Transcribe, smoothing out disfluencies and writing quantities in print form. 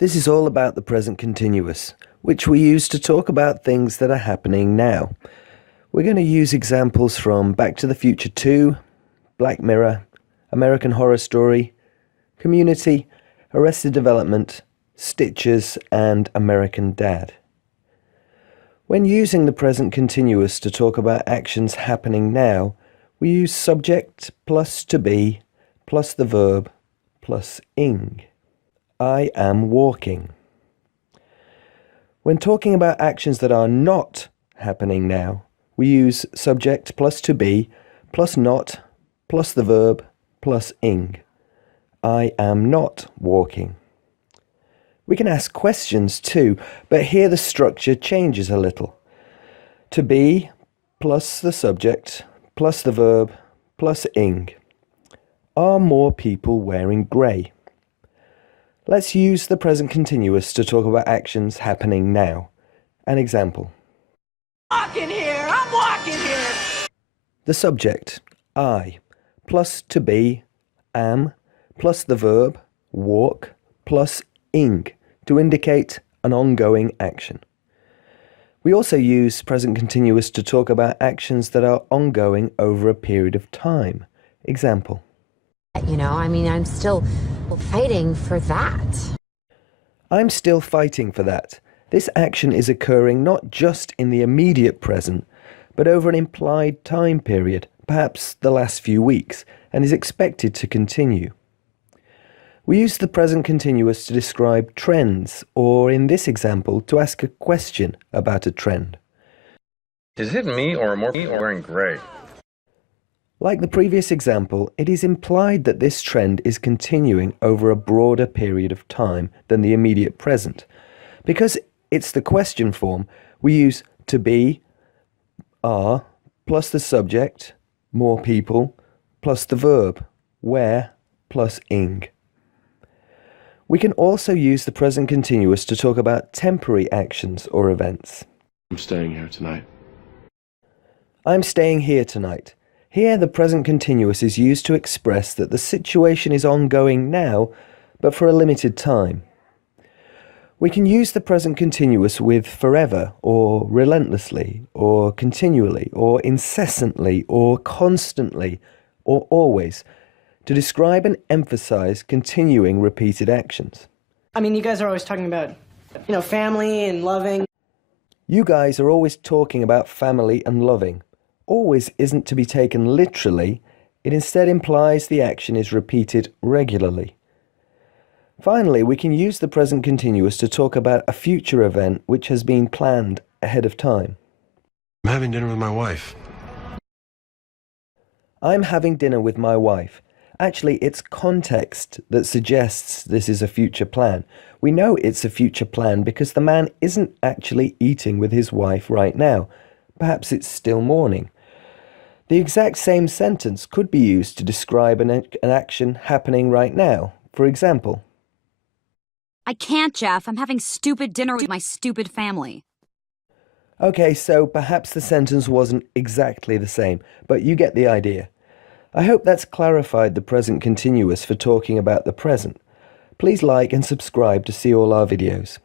This is all about the present continuous, which we use to talk about things that are happening now. We're going to use examples from Back to the Future 2, Black Mirror, American Horror Story, Community, Arrested Development, Stitches, and American Dad. When using the present continuous to talk about actions happening now, we use subject plus to be plus the verb plus ing. I am walking. When talking about actions that are not happening now, we use subject plus to be plus not plus the verb plus ing. I am not walking. We can ask questions too, but here the structure changes a little. To be plus the subject plus the verb plus ing. Are more people wearing grey? Let's use the present continuous to talk about actions happening now. An example. I'm walking here. The subject, I, plus to be, am, plus the verb, walk, plus ing, to indicate an ongoing action. We also use present continuous to talk about actions that are ongoing over a period of time. Example. I'm still fighting for that. I'm still fighting for that. This action is occurring not just in the immediate present, but over an implied time period, perhaps the last few weeks, and is expected to continue. We use the present continuous to describe trends, or in this example, to ask a question about a trend. Is it me or more people wearing grey? Like the previous example, it is implied that this trend is continuing over a broader period of time than the immediate present. Because it's the question form, we use to be, are, plus the subject, more people, plus the verb, where, plus ing. We can also use the present continuous to talk about temporary actions or events. I'm staying here tonight. I'm staying here tonight. Here, the present continuous is used to express that the situation is ongoing now, but for a limited time. We can use the present continuous with forever, or relentlessly, or continually, or incessantly, or constantly, or always, to describe and emphasize continuing repeated actions. You guys are always talking about, family and loving. You guys are always talking about family and loving. Always isn't to be taken literally, it instead implies the action is repeated regularly. Finally, we can use the present continuous to talk about a future event which has been planned ahead of time. I'm having dinner with my wife. I'm having dinner with my wife. Actually, it's context that suggests this is a future plan. We know it's a future plan because the man isn't actually eating with his wife right now. Perhaps it's still morning. The exact same sentence could be used to describe an action happening right now. For example, I can't, Jeff. I'm having stupid dinner with my stupid family. Okay, so perhaps the sentence wasn't exactly the same, but you get the idea. I hope that's clarified the present continuous for talking about the present. Please like and subscribe to see all our videos.